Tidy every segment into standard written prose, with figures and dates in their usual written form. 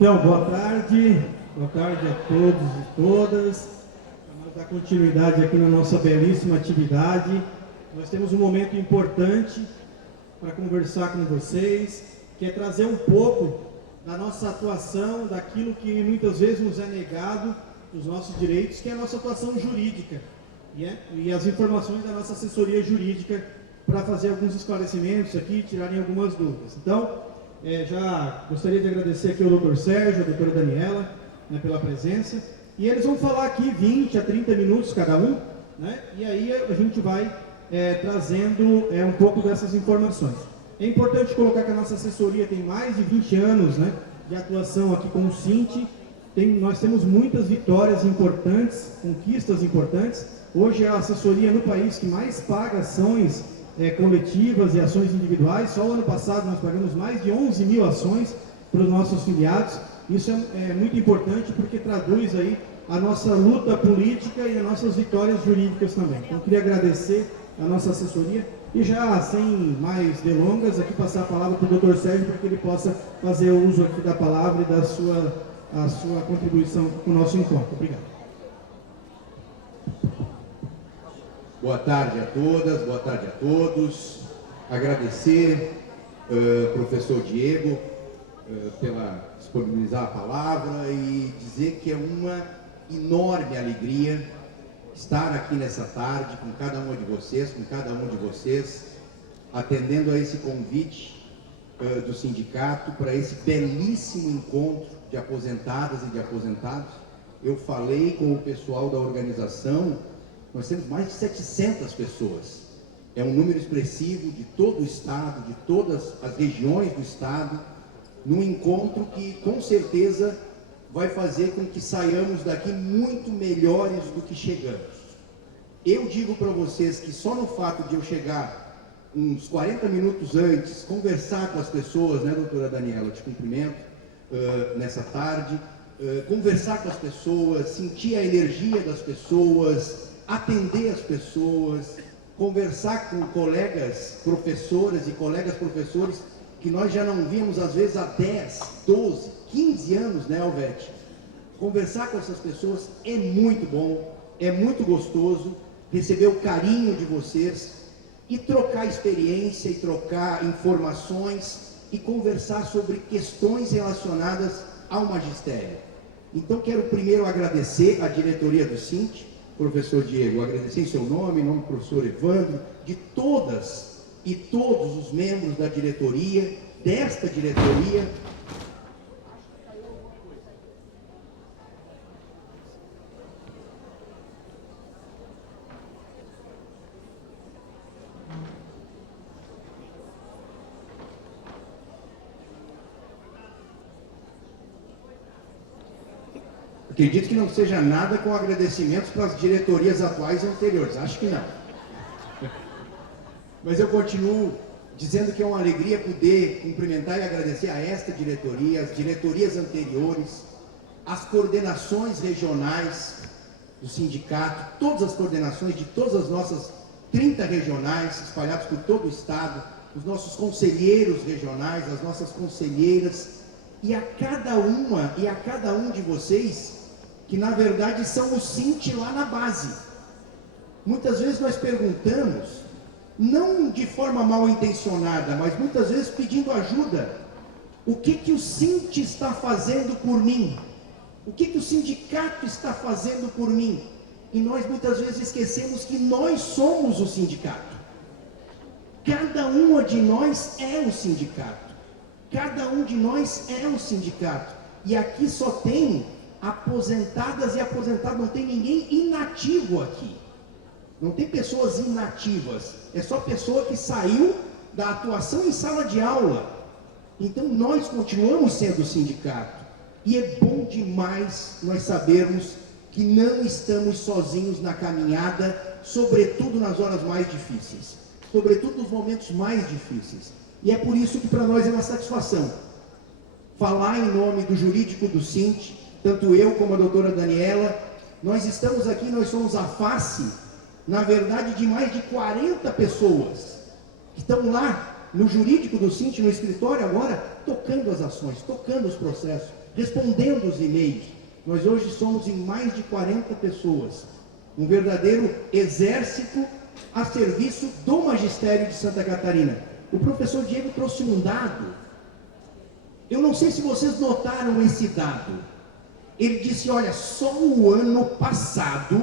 Então, boa tarde a todos e todas. Vamos dar continuidade aqui na nossa belíssima atividade. Nós temos um momento importante para conversar com vocês, que é trazer um pouco da nossa atuação, daquilo que muitas vezes nos é negado, dos nossos direitos, que é a nossa atuação jurídica, e as informações da nossa assessoria jurídica, para fazer alguns esclarecimentos aqui, tirarem algumas dúvidas. Então, já gostaria de agradecer aqui ao Dr. Sérgio, a doutora Daniela, pela presença, e eles vão falar aqui 20 a 30 minutos cada um, e aí a gente vai trazendo um pouco dessas informações. É importante colocar que a nossa assessoria tem mais de 20 anos de atuação aqui com o Sint. Nós temos muitas vitórias importantes, conquistas importantes. Hoje é a assessoria no país que mais paga ações coletivas e ações individuais. Só o ano passado nós pagamos mais de 11 mil ações para os nossos filiados. Isso é muito importante porque traduz aí a nossa luta política e as nossas vitórias jurídicas também. Então, queria agradecer a nossa assessoria e já, sem mais delongas, aqui passar a palavra para o Dr. Sérgio para que ele possa fazer uso aqui da palavra e da sua contribuição com o nosso encontro. Obrigado. Boa tarde a todas, boa tarde a todos. Agradecer, professor Diego, pela disponibilizar a palavra e dizer que é uma enorme alegria estar aqui nessa tarde com cada uma de vocês, com cada um de vocês, atendendo a esse convite do sindicato para esse belíssimo encontro de aposentadas e de aposentados. Eu falei com o pessoal da organização. Nós temos mais de 700 pessoas. É um número expressivo de todo o estado, de todas as regiões do estado, num encontro que com certeza vai fazer com que saiamos daqui muito melhores do que chegamos. Eu digo para vocês que só no fato de eu chegar uns 40 minutos antes, conversar com as pessoas, doutora Daniela, te cumprimento nessa tarde, conversar com as pessoas, sentir a energia das pessoas, atender as pessoas, conversar com colegas professoras e colegas professores que nós já não víamos às vezes há 10, 12, 15 anos, Alvete? Conversar com essas pessoas é muito bom, é muito gostoso, receber o carinho de vocês e trocar experiência e trocar informações e conversar sobre questões relacionadas ao magistério. Então quero primeiro agradecer a diretoria do Sint, professor Diego, agradecer em seu nome, em nome do professor Evandro, de todas e todos os membros da diretoria, desta diretoria. Acredito que não seja nada com agradecimentos para as diretorias atuais e anteriores, acho que não. Mas eu continuo dizendo que é uma alegria poder cumprimentar e agradecer a esta diretoria, as diretorias anteriores, as coordenações regionais do sindicato, todas as coordenações de todas as nossas 30 regionais espalhadas por todo o estado, os nossos conselheiros regionais, as nossas conselheiras, e a cada uma e a cada um de vocês, que na verdade são o Sint lá na base. Muitas vezes nós perguntamos, não de forma mal intencionada, mas muitas vezes pedindo ajuda, o que o Sint está fazendo por mim? O que o sindicato está fazendo por mim? E nós muitas vezes esquecemos que nós somos o sindicato. Cada uma de nós é o sindicato. Cada um de nós é o sindicato. E aqui só tem aposentadas e aposentados, não tem ninguém inativo aqui. Não tem pessoas inativas. É só pessoa que saiu da atuação em sala de aula. Então nós continuamos sendo o sindicato. E é bom demais nós sabermos que não estamos sozinhos na caminhada, sobretudo nas horas mais difíceis. Sobretudo nos momentos mais difíceis. E é por isso que para nós é uma satisfação falar em nome do jurídico do Sint, tanto eu como a doutora Daniela. Nós estamos aqui, nós somos a face, na verdade, de mais de 40 pessoas que estão lá no jurídico do Cinti, no escritório agora, tocando as ações, tocando os processos, respondendo os e-mails. Nós hoje somos em mais de 40 pessoas, um verdadeiro exército a serviço do magistério de Santa Catarina. O professor Diego trouxe um dado, eu não sei se vocês notaram esse dado. Ele disse, olha, só o ano passado,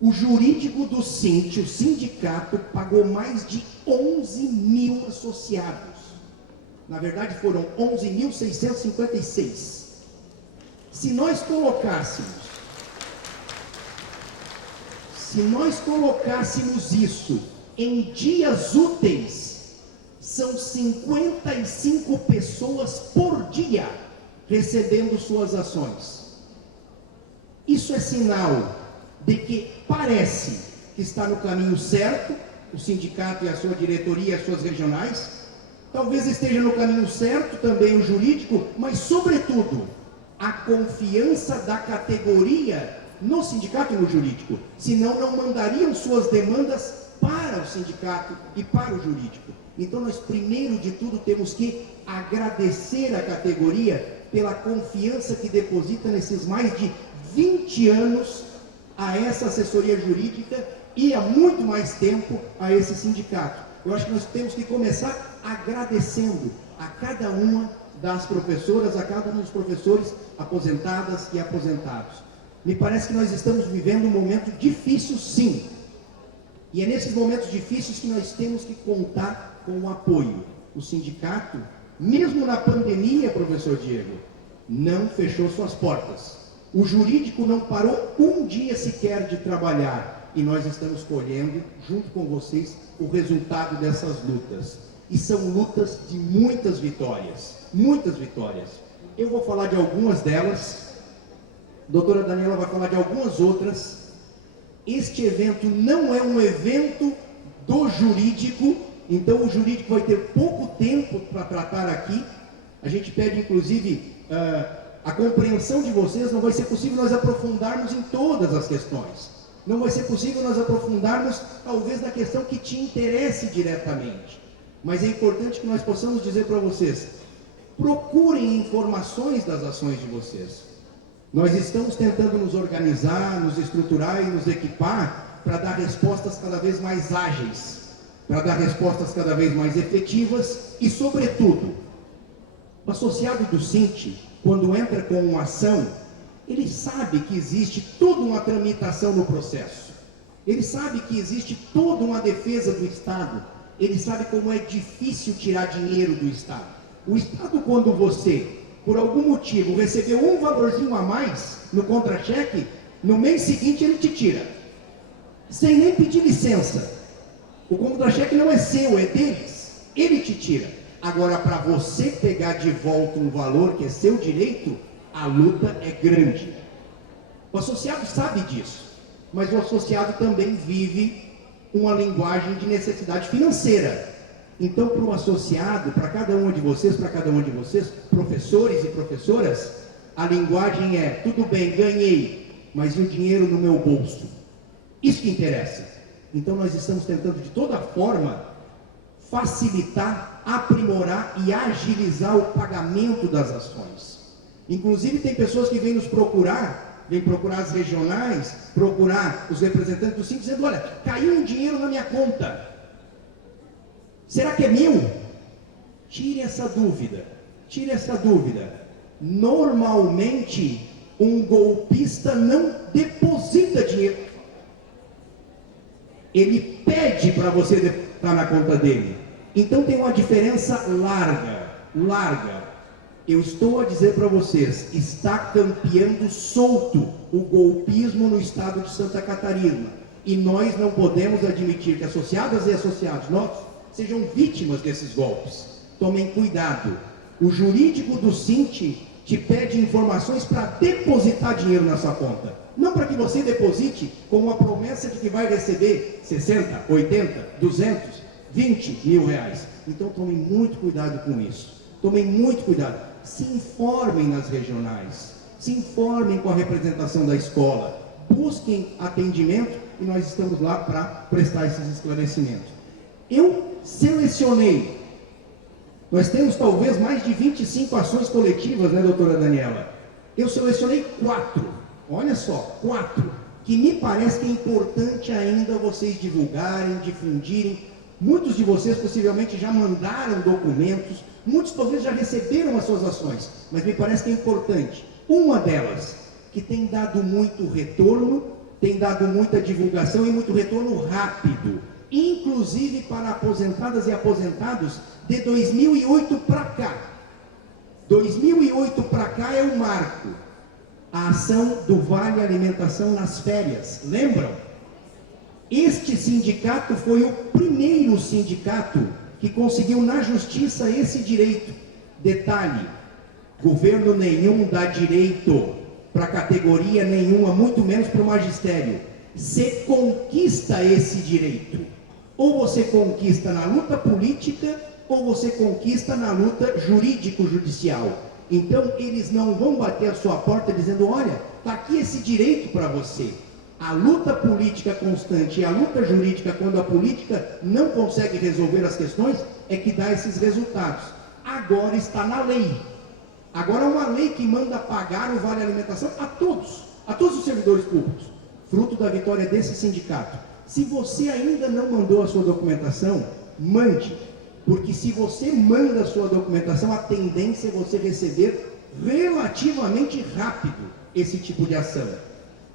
o jurídico do Cinti, o sindicato, pagou mais de 11 mil associados. Na verdade, foram 11.656. Se nós colocássemos isso em dias úteis, são 55 pessoas por dia recebendo suas ações. Isso é sinal de que parece que está no caminho certo, o sindicato e a sua diretoria, as suas regionais, talvez esteja no caminho certo também o jurídico, mas sobretudo a confiança da categoria no sindicato e no jurídico, senão não mandariam suas demandas para o sindicato e para o jurídico. Então nós primeiro de tudo temos que agradecer a categoria pela confiança que deposita nesses mais de 20 anos a essa assessoria jurídica e há muito mais tempo a esse sindicato. Eu acho que nós temos que começar agradecendo a cada uma das professoras, a cada um dos professores aposentadas e aposentados. Me parece que nós estamos vivendo um momento difícil, sim. E é nesses momentos difíceis que nós temos que contar com o apoio. O sindicato, mesmo na pandemia, professor Diego, não fechou suas portas. O jurídico não parou um dia sequer de trabalhar. E nós estamos colhendo, junto com vocês, o resultado dessas lutas. E são lutas de muitas vitórias. Muitas vitórias. Eu vou falar de algumas delas. A doutora Daniela vai falar de algumas outras. Este evento não é um evento do jurídico, então o jurídico vai ter pouco tempo para tratar aqui. A gente pede, inclusive, a compreensão de vocês. Não vai ser possível nós aprofundarmos em todas as questões. Não vai ser possível nós aprofundarmos, talvez, na questão que te interesse diretamente. Mas é importante que nós possamos dizer para vocês, procurem informações das ações de vocês. Nós estamos tentando nos organizar, nos estruturar e nos equipar para dar respostas cada vez mais ágeis, para dar respostas cada vez mais efetivas e, sobretudo, o associado do Cinti, quando entra com uma ação, ele sabe que existe toda uma tramitação no processo. Ele sabe que existe toda uma defesa do Estado. Ele sabe como é difícil tirar dinheiro do Estado. O Estado, quando você, por algum motivo, recebeu um valorzinho a mais no contra-cheque, no mês seguinte ele te tira, sem nem pedir licença. O contra-cheque não é seu, é deles. Ele te tira. Agora, para você pegar de volta um valor que é seu direito, a luta é grande. O associado sabe disso, mas o associado também vive uma linguagem de necessidade financeira. Então, para o associado, para cada uma de vocês, professores e professoras, a linguagem é, tudo bem, ganhei, mas e o dinheiro no meu bolso? Isso que interessa. Então, nós estamos tentando de toda forma facilitar, aprimorar e agilizar o pagamento das ações. Inclusive, tem pessoas que vêm nos procurar, vêm procurar as regionais, procurar os representantes do Cinti, dizendo, olha, caiu um dinheiro na minha conta. Será que é meu? Tire essa dúvida. Tire essa dúvida. Normalmente, um golpista não deposita dinheiro. Ele pede para você depositar na conta dele. Então tem uma diferença larga. Eu estou a dizer para vocês, está campeando solto o golpismo no estado de Santa Catarina. E nós não podemos admitir que associadas e associados nossos sejam vítimas desses golpes. Tomem cuidado. O jurídico do Cinti te pede informações para depositar dinheiro na sua conta. Não para que você deposite com uma promessa de que vai receber 60, 80, 200, 20 mil reais. Então tomem muito cuidado com isso. Tomem muito cuidado. Se informem nas regionais. Se informem com a representação da escola. Busquem atendimento e nós estamos lá para prestar esses esclarecimentos. Eu selecionei. Nós temos talvez mais de 25 ações coletivas, né, doutora Daniela? Eu selecionei 4, olha só, 4, que me parece que é importante ainda vocês divulgarem, difundirem. Muitos de vocês possivelmente já mandaram documentos, muitos talvez já receberam as suas ações, mas me parece que é importante. Uma delas, que tem dado muito retorno, tem dado muita divulgação e muito retorno rápido, inclusive para aposentadas e aposentados de 2008 para cá. 2008 para cá é o marco. A ação do Vale Alimentação nas férias, lembram? Este sindicato foi o primeiro sindicato que conseguiu na justiça esse direito. Detalhe, governo nenhum dá direito para categoria nenhuma, muito menos para o magistério. Você conquista esse direito. Ou você conquista na luta política, ou você conquista na luta jurídico-judicial. Então, eles não vão bater a sua porta dizendo, olha, está aqui esse direito para você. A luta política constante e a luta jurídica, quando a política não consegue resolver as questões, é que dá esses resultados. Agora está na lei. Agora é uma lei que manda pagar o Vale Alimentação a todos os servidores públicos, fruto da vitória desse sindicato. Se você ainda não mandou a sua documentação, mande, porque se você manda a sua documentação, a tendência é você receber relativamente rápido esse tipo de ação.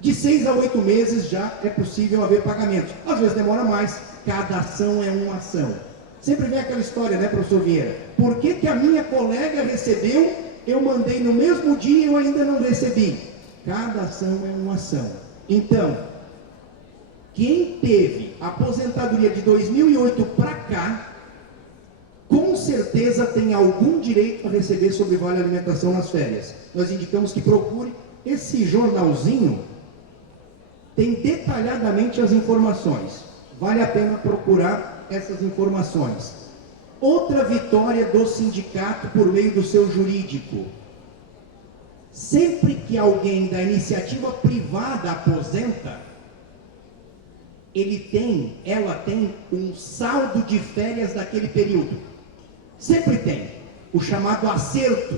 De 6 a 8 meses já é possível haver pagamento. Às vezes demora mais, cada ação é uma ação. Sempre vem aquela história, né, professor Vieira? Por que que a minha colega recebeu, eu mandei no mesmo dia e eu ainda não recebi? Cada ação é uma ação. Então, quem teve aposentadoria de 2008 para cá, com certeza tem algum direito a receber sobre Vale Alimentação nas férias. Nós indicamos que procure esse jornalzinho, tem detalhadamente as informações. Vale a pena procurar essas informações. Outra vitória do sindicato por meio do seu jurídico. Sempre que alguém da iniciativa privada aposenta, ela tem um saldo de férias daquele período. Sempre tem. O chamado acerto.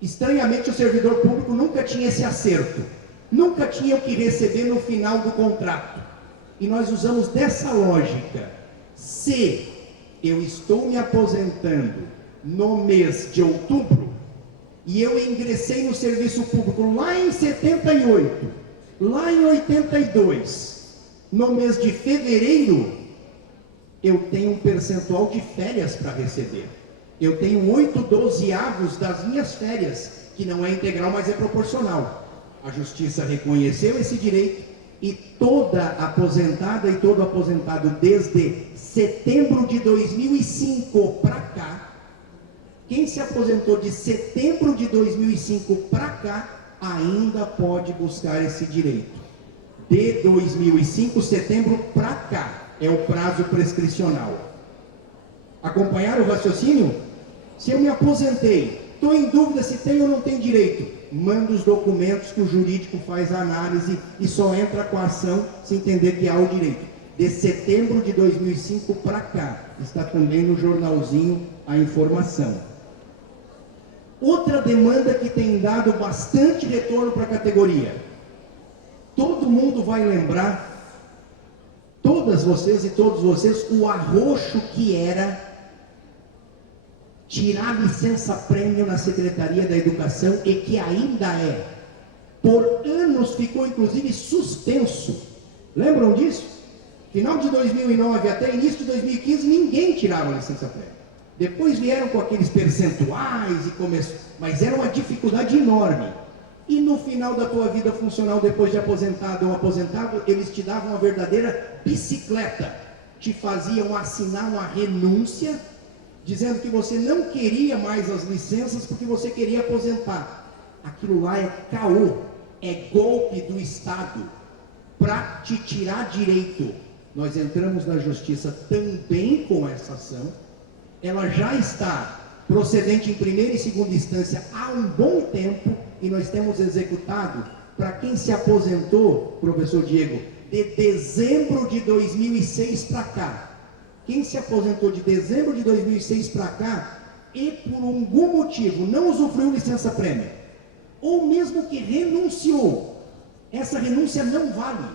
Estranhamente, o servidor público nunca tinha esse acerto. Nunca tinha o que receber no final do contrato. E nós usamos dessa lógica. Se eu estou me aposentando no mês de outubro e eu ingressei no serviço público lá em 78, lá em 82, no mês de fevereiro, eu tenho um percentual de férias para receber. Eu tenho 8/12 das minhas férias, que não é integral, mas é proporcional. A justiça reconheceu esse direito e toda aposentada e todo aposentado desde setembro de 2005 para cá, quem se aposentou de setembro de 2005 para cá, ainda pode buscar esse direito. De 2005, setembro para cá, é o prazo prescricional. Acompanharam o raciocínio? Se eu me aposentei, estou em dúvida se tenho ou não tenho direito, manda os documentos que o jurídico faz a análise e só entra com a ação se entender que há o direito. De setembro de 2005 para cá, está também no jornalzinho a informação. Outra demanda que tem dado bastante retorno para a categoria. Todo mundo vai lembrar, todas vocês e todos vocês, o arroxo que era tirar licença-prêmio na Secretaria da Educação e que ainda é. Por anos ficou inclusive suspenso. Lembram disso? Final de 2009 até início de 2015 ninguém tirava licença-prêmio. Depois vieram com aqueles percentuais e começou, mas era uma dificuldade enorme. E no final da tua vida funcional, depois de aposentado ou aposentado, eles te davam uma verdadeira bicicleta. Te faziam assinar uma renúncia dizendo que você não queria mais as licenças porque você queria aposentar. Aquilo lá é caô, é golpe do Estado para te tirar direito. Nós entramos na justiça também com essa ação. Ela já está procedente em primeira e segunda instância há um bom tempo e nós temos executado para quem se aposentou, professor Diego, de dezembro de 2006 para cá. quem se aposentou de dezembro de 2006 para cá e por algum motivo não usufruiu licença-prêmio, ou mesmo que renunciou, essa renúncia não vale.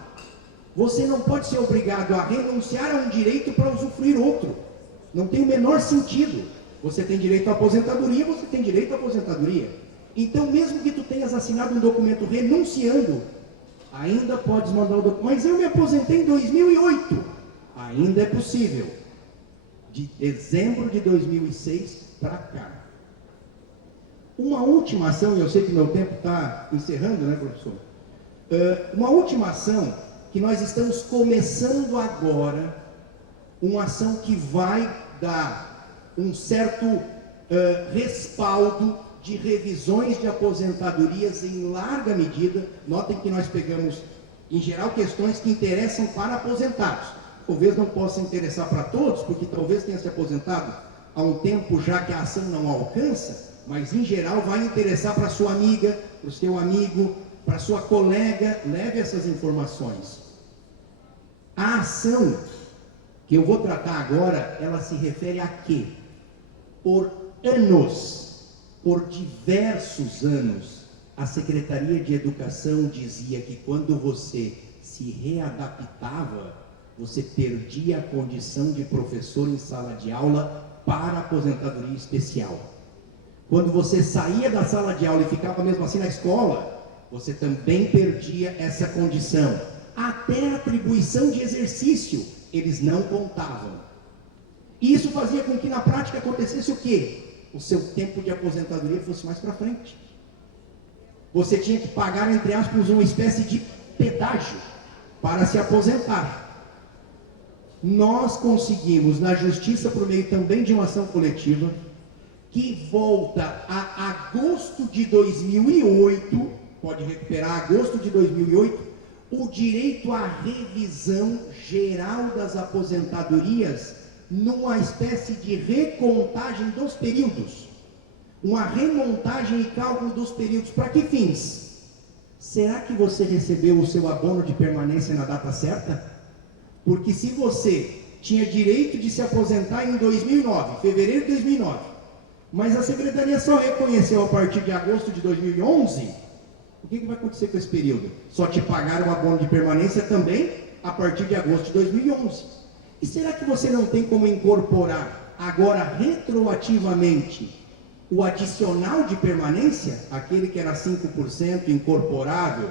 Você não pode ser obrigado a renunciar a um direito para usufruir outro. Não tem o menor sentido. Você tem direito à aposentadoria, você tem direito à aposentadoria. Então, mesmo que tu tenhas assinado um documento renunciando, ainda podes mandar o documento. Mas eu me aposentei em 2008. Ainda é possível. De dezembro de 2006 para cá. Uma última ação, e eu sei que meu tempo está encerrando, né, professor? Uma última ação que nós estamos começando agora, uma ação que vai dar um certo respaldo de revisões de aposentadorias em larga medida. Notem que nós pegamos, em geral, questões que interessam para aposentados. Talvez não possa interessar para todos, porque talvez tenha se aposentado há um tempo já que a ação não alcança, mas em geral vai interessar para sua amiga, para o seu amigo, para sua colega. Leve essas informações. A ação que eu vou tratar agora, ela se refere a quê? Por anos, por diversos anos, a Secretaria de Educação dizia que quando você se readaptava, você perdia a condição de professor em sala de aula para aposentadoria especial. Quando você saía da sala de aula e ficava mesmo assim na escola, você também perdia essa condição. Até a atribuição de exercício, eles não contavam. E isso fazia com que na prática acontecesse o quê? O seu tempo de aposentadoria fosse mais para frente. Você tinha que pagar, entre aspas, uma espécie de pedágio para se aposentar. Nós conseguimos, na justiça, por meio também de uma ação coletiva, que volta a agosto de 2008, pode recuperar agosto de 2008, o direito à revisão geral das aposentadorias, numa espécie de recontagem dos períodos, uma remontagem e cálculo dos períodos. Para que fins? Será que você recebeu o seu abono de permanência na data certa? Porque se você tinha direito de se aposentar em 2009, fevereiro de 2009, mas a Secretaria só reconheceu a partir de agosto de 2011, o que vai acontecer com esse período? Só te pagaram o abono de permanência também a partir de agosto de 2011. E será que você não tem como incorporar agora retroativamente o adicional de permanência, aquele que era 5% incorporável,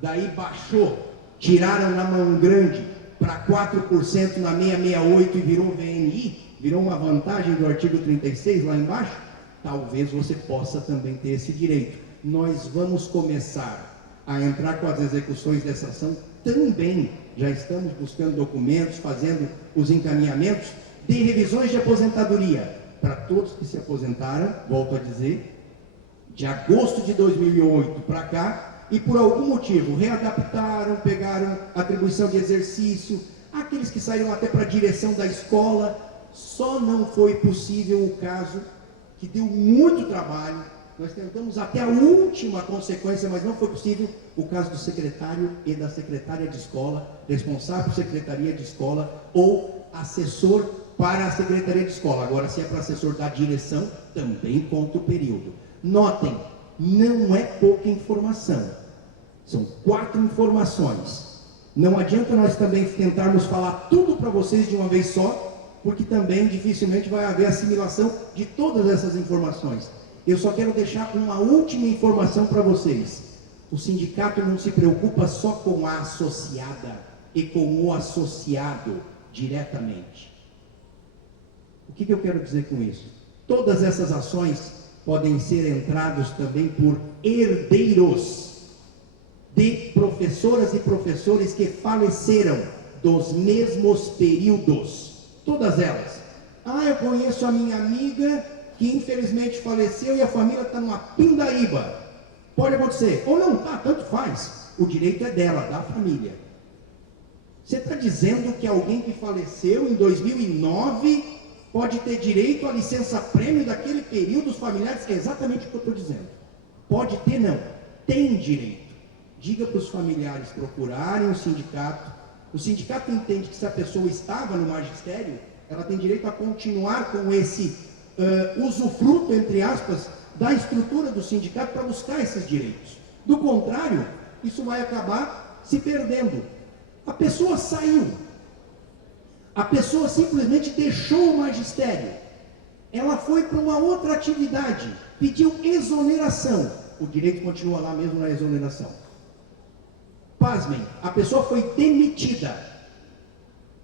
daí baixou, tiraram na mão grande para 4% na 668 e virou VNI, virou uma vantagem do artigo 36 lá embaixo? Talvez você possa também ter esse direito. Nós vamos começar a entrar com as execuções dessa ação também. Já estamos buscando documentos, fazendo os encaminhamentos de revisões de aposentadoria para todos que se aposentaram, volto a dizer, de agosto de 2008 para cá, e por algum motivo readaptaram, pegaram atribuição de exercício, aqueles que saíram até para a direção da escola. Só não foi possível o caso que deu muito trabalho. Nós tentamos até a última consequência, mas não foi possível, o caso do secretário e da secretária de escola, responsável por secretaria de escola ou assessor para a secretaria de escola. Agora, se é para assessor da direção, também conta o período. Notem, não é pouca informação, são 4 informações. Não adianta nós também tentarmos falar tudo para vocês de uma vez só, porque também dificilmente vai haver assimilação de todas essas informações. Eu só quero deixar uma última informação para vocês. O sindicato não se preocupa só com a associada e com o associado diretamente. O que eu quero dizer com isso? Todas essas ações podem ser entrados também por herdeiros de professoras e professores que faleceram dos mesmos períodos. Todas elas. Eu conheço a minha amiga que infelizmente faleceu e a família está numa pindaíba. Pode acontecer. Ou não está, tanto faz. O direito é dela, da família. Você está dizendo que alguém que faleceu em 2009 pode ter direito à licença-prêmio daquele período dos familiares? É exatamente o que eu estou dizendo. Pode ter, não. Tem direito. Diga para os familiares procurarem o sindicato. O sindicato entende que se a pessoa estava no magistério, ela tem direito a continuar com esse usufruto, entre aspas, da estrutura do sindicato para buscar esses direitos. Do contrário, isso vai acabar se perdendo. A pessoa saiu, a pessoa simplesmente deixou o magistério, ela foi para uma outra atividade, pediu exoneração, o direito continua lá mesmo na exoneração. Pasmem, a pessoa foi demitida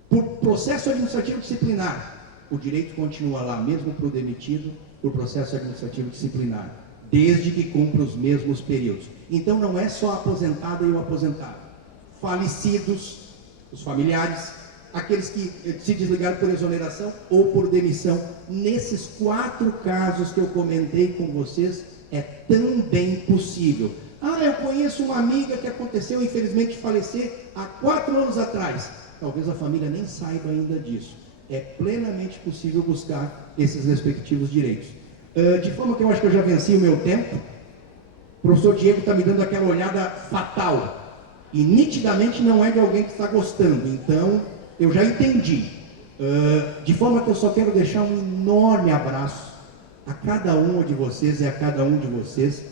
por processo administrativo disciplinar, o direito continua lá mesmo para o demitido por processo administrativo disciplinar, desde que cumpra os mesmos períodos. Então não é só a aposentada e o aposentado, falecidos, os familiares, aqueles que se desligaram por exoneração ou por demissão, nesses 4 casos que eu comentei com vocês, é também possível. Eu conheço uma amiga que aconteceu, infelizmente, falecer há 4 anos atrás. Talvez a família nem saiba ainda disso. É plenamente possível buscar esses respectivos direitos. De forma que eu acho que eu já venci o meu tempo. O professor Diego está me dando aquela olhada fatal. E nitidamente não é de alguém que está gostando. Então, eu já entendi. De forma que eu só quero deixar um enorme abraço a cada um de vocês e a cada um de vocês.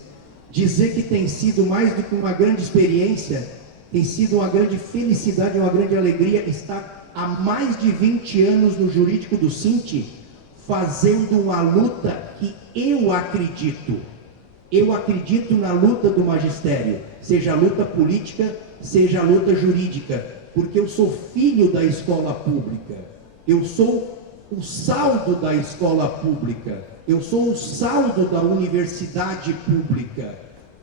Dizer que tem sido mais do que uma grande experiência, tem sido uma grande felicidade, uma grande alegria estar há mais de 20 anos no jurídico do Sinti, fazendo uma luta que eu acredito. Eu acredito na luta do magistério, seja a luta política, seja a luta jurídica, porque eu sou filho da escola pública, eu sou o saldo da escola pública, eu sou o saldo da universidade pública.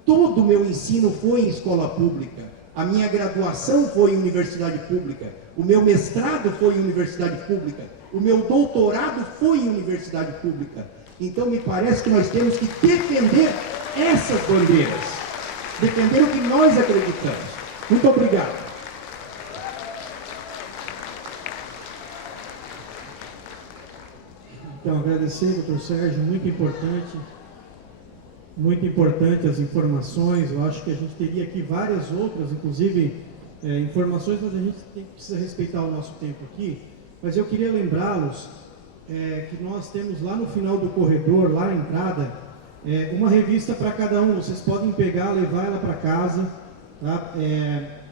Todo o meu ensino foi em escola pública, a minha graduação foi em universidade pública, o meu mestrado foi em universidade pública, o meu doutorado foi em universidade pública. Então me parece que nós temos que defender essas bandeiras, defender o que nós acreditamos. Muito obrigado. Então, agradecer, doutor Sérgio, muito importante as informações. Eu acho que a gente teria aqui várias outras, inclusive informações, mas a gente precisa respeitar o nosso tempo aqui. Mas eu queria lembrá-los que nós temos lá no final do corredor, lá na entrada, uma revista para cada um. Vocês podem pegar, levar ela para casa, tá?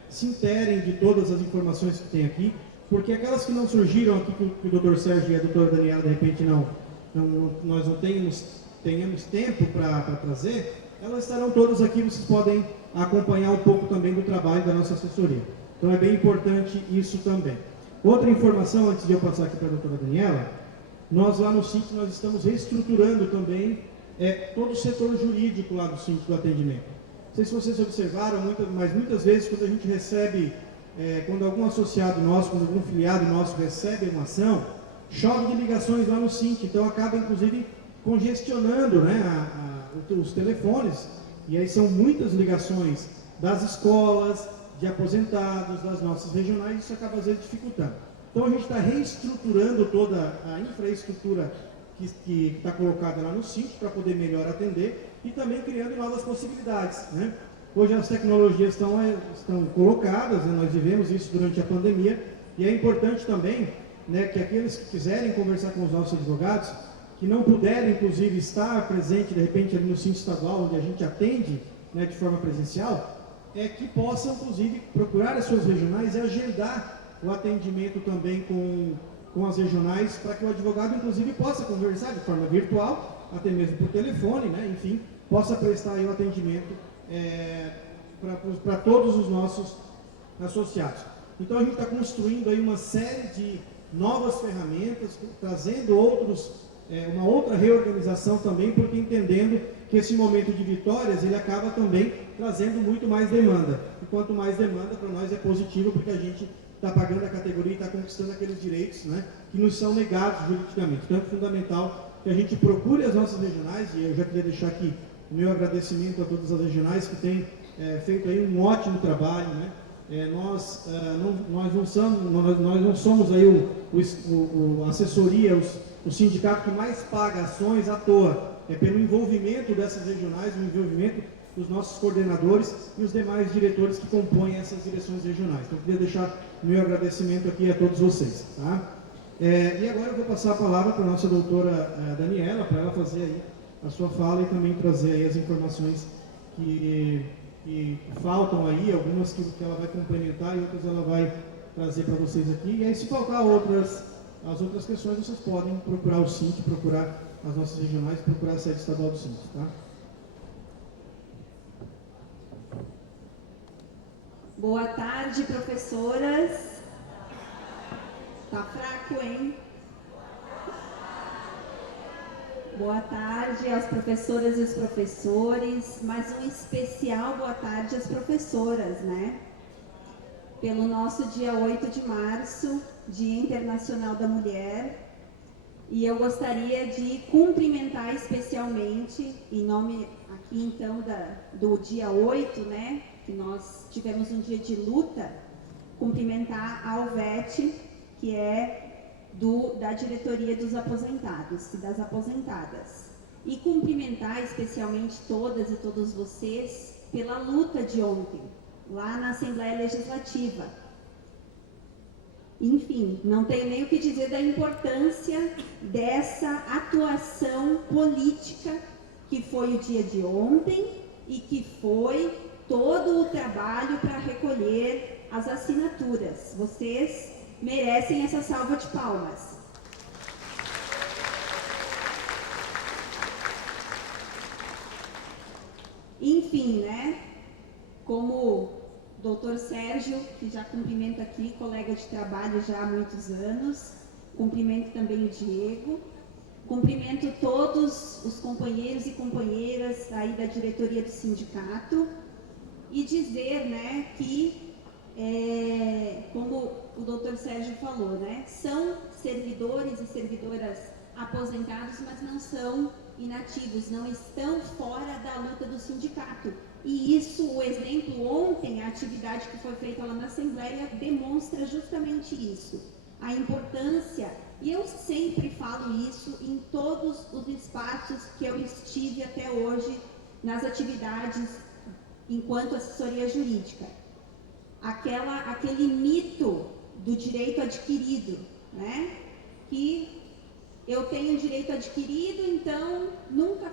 Se interem de todas as informações que tem aqui, porque aquelas que não surgiram aqui, que o doutor Sérgio e a doutora Daniela, de repente, nós não tenhamos tempo para trazer, elas estarão todas aqui, vocês podem acompanhar um pouco também do trabalho da nossa assessoria. Então é bem importante isso também. Outra informação, antes de eu passar aqui para a doutora Daniela, nós lá no Sinti, nós estamos reestruturando também todo o setor jurídico lá do Sinti, do atendimento. Não sei se vocês observaram, mas muitas vezes quando a gente recebe, quando algum associado nosso, quando algum filiado nosso recebe uma ação, chove de ligações lá no Sinti, então acaba inclusive congestionando, né, os telefones, e aí são muitas ligações das escolas, de aposentados, das nossas regionais, isso acaba às vezes dificultando. Então a gente está reestruturando toda a infraestrutura que está colocada lá no Sinti para poder melhor atender e também criando novas possibilidades, né? Hoje as tecnologias estão colocadas, né? Nós vivemos isso durante a pandemia, e é importante também, né, que aqueles que quiserem conversar com os nossos advogados, que não puderem inclusive estar presente de repente ali no Sinti estadual, onde a gente atende, né, de forma presencial, que possam inclusive procurar as suas regionais e agendar o atendimento também com as regionais, para que o advogado inclusive possa conversar de forma virtual, até mesmo por telefone, né, enfim, possa prestar aí o atendimento para todos os nossos associados. Então a gente está construindo aí uma série de novas ferramentas, trazendo uma outra reorganização também, porque entendendo que esse momento de vitórias, ele acaba também trazendo muito mais demanda. E quanto mais demanda, para nós é positivo, porque a gente está pagando a categoria e está conquistando aqueles direitos, né, que nos são negados juridicamente. Então é fundamental que a gente procure as nossas regionais, e eu já queria deixar aqui o meu agradecimento a todas as regionais que têm feito aí um ótimo trabalho, né? Nós não somos aí a assessoria, o sindicato que mais paga ações à toa. É pelo envolvimento dessas regionais, o envolvimento dos nossos coordenadores e os demais diretores que compõem essas direções regionais. Então, eu queria deixar o meu agradecimento aqui a todos vocês. Tá? E agora eu vou passar a palavra para a nossa doutora Daniela, para ela fazer aí a sua fala e também trazer aí as informações que faltam aí, algumas que ela vai complementar e outras ela vai trazer para vocês aqui. E aí, se faltar as outras questões, vocês podem procurar o SINT, procurar as nossas regionais, procurar a sede estadual do SINT, tá? Boa tarde, professoras. Tá fraco, hein? Boa tarde às professoras e os professores, mas um especial boa tarde às professoras, né? Pelo nosso dia 8 de março, Dia Internacional da Mulher, e eu gostaria de cumprimentar especialmente, em nome aqui então do dia 8, né? Que nós tivemos um dia de luta, cumprimentar a Alvete, que é da diretoria dos aposentados e das aposentadas. E cumprimentar especialmente todas e todos vocês pela luta de ontem, lá na Assembleia Legislativa. Enfim, não tenho nem o que dizer da importância dessa atuação política que foi o dia de ontem e que foi todo o trabalho para recolher as assinaturas. Vocês merecem essa salva de palmas. Enfim, né? Como o doutor Sérgio, que já cumprimento aqui, colega de trabalho já há muitos anos, cumprimento também o Diego, cumprimento todos os companheiros e companheiras aí da diretoria do sindicato e dizer, né, que, como o doutor Sérgio falou, né, são servidores e servidoras aposentados, mas não são inativos, não estão fora da luta do sindicato. E isso, o exemplo ontem, a atividade que foi feita lá na Assembleia, demonstra justamente isso, a importância, e eu sempre falo isso em todos os espaços que eu estive até hoje, nas atividades enquanto assessoria jurídica. Aquele mito do direito adquirido, né? Que eu tenho direito adquirido, então nunca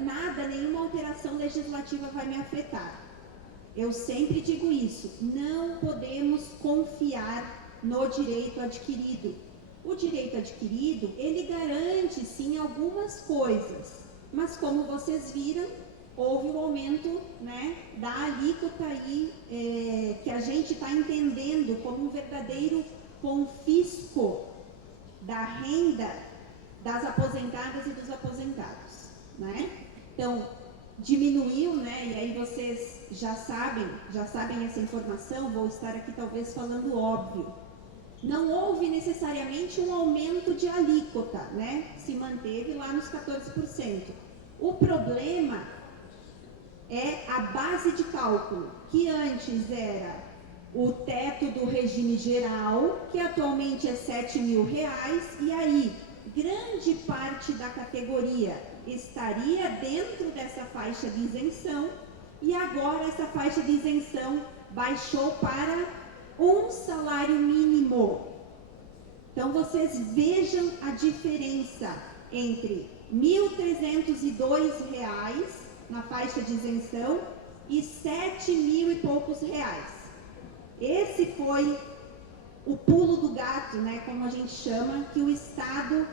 nada, nenhuma alteração legislativa vai me afetar. Eu sempre digo isso, não podemos confiar no direito adquirido. O direito adquirido, ele garante sim algumas coisas, mas como vocês viram, houve um aumento, né, da alíquota aí, que a gente está entendendo como um verdadeiro confisco da renda das aposentadas e dos aposentados, né? Então, diminuiu, né? E aí vocês já sabem essa informação, vou estar aqui talvez falando óbvio. Não houve necessariamente um aumento de alíquota, né? Se manteve lá nos 14%. O problema é a base de cálculo, que antes era o teto do regime geral, que atualmente é R$7.000, e aí grande parte da categoria estaria dentro dessa faixa de isenção, e agora essa faixa de isenção baixou para um salário mínimo. Então vocês vejam a diferença entre R$1.302 na faixa de isenção e R$7.000 e poucos. Esse foi o pulo do gato, né, como a gente chama, que o Estado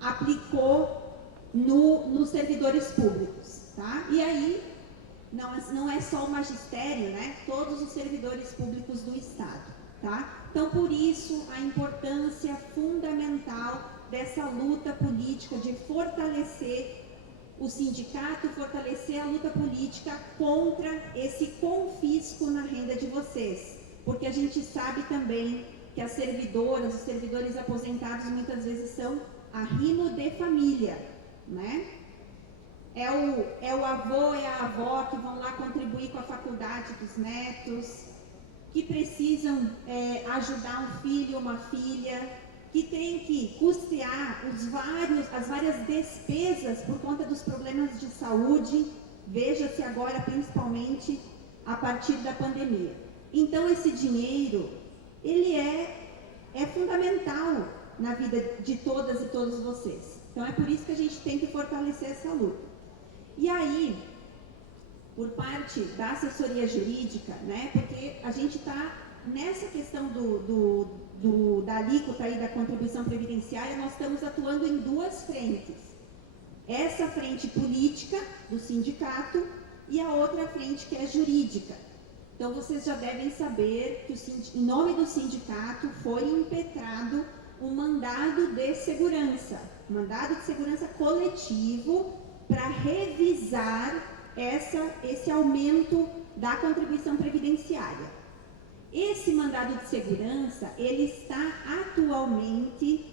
aplicou nos servidores públicos, tá? E aí, não é só o magistério, né? Todos os servidores públicos do Estado, tá? Então, por isso, a importância fundamental dessa luta política de fortalecer o sindicato, fortalecer a luta política contra esse confisco na renda de vocês. Porque a gente sabe também que as servidoras, os servidores aposentados muitas vezes são arrimo de família, né? É o avô e a avó que vão lá contribuir com a faculdade dos netos, que precisam ajudar um filho ou uma filha, que tem que custear as várias despesas por conta dos problemas de saúde, veja-se agora principalmente a partir da pandemia. Então esse dinheiro, ele é fundamental, na vida de todas e todos vocês. Então é por isso que a gente tem que fortalecer essa luta. E aí, por parte da assessoria jurídica, né, porque a gente está nessa questão da alíquota aí da contribuição previdenciária, nós estamos atuando em duas frentes. Essa frente política do sindicato e a outra frente que é jurídica. Então vocês já devem saber que em nome do sindicato foi impetrado um mandado de segurança coletivo para revisar esse aumento da contribuição previdenciária. Esse mandado de segurança, ele está atualmente,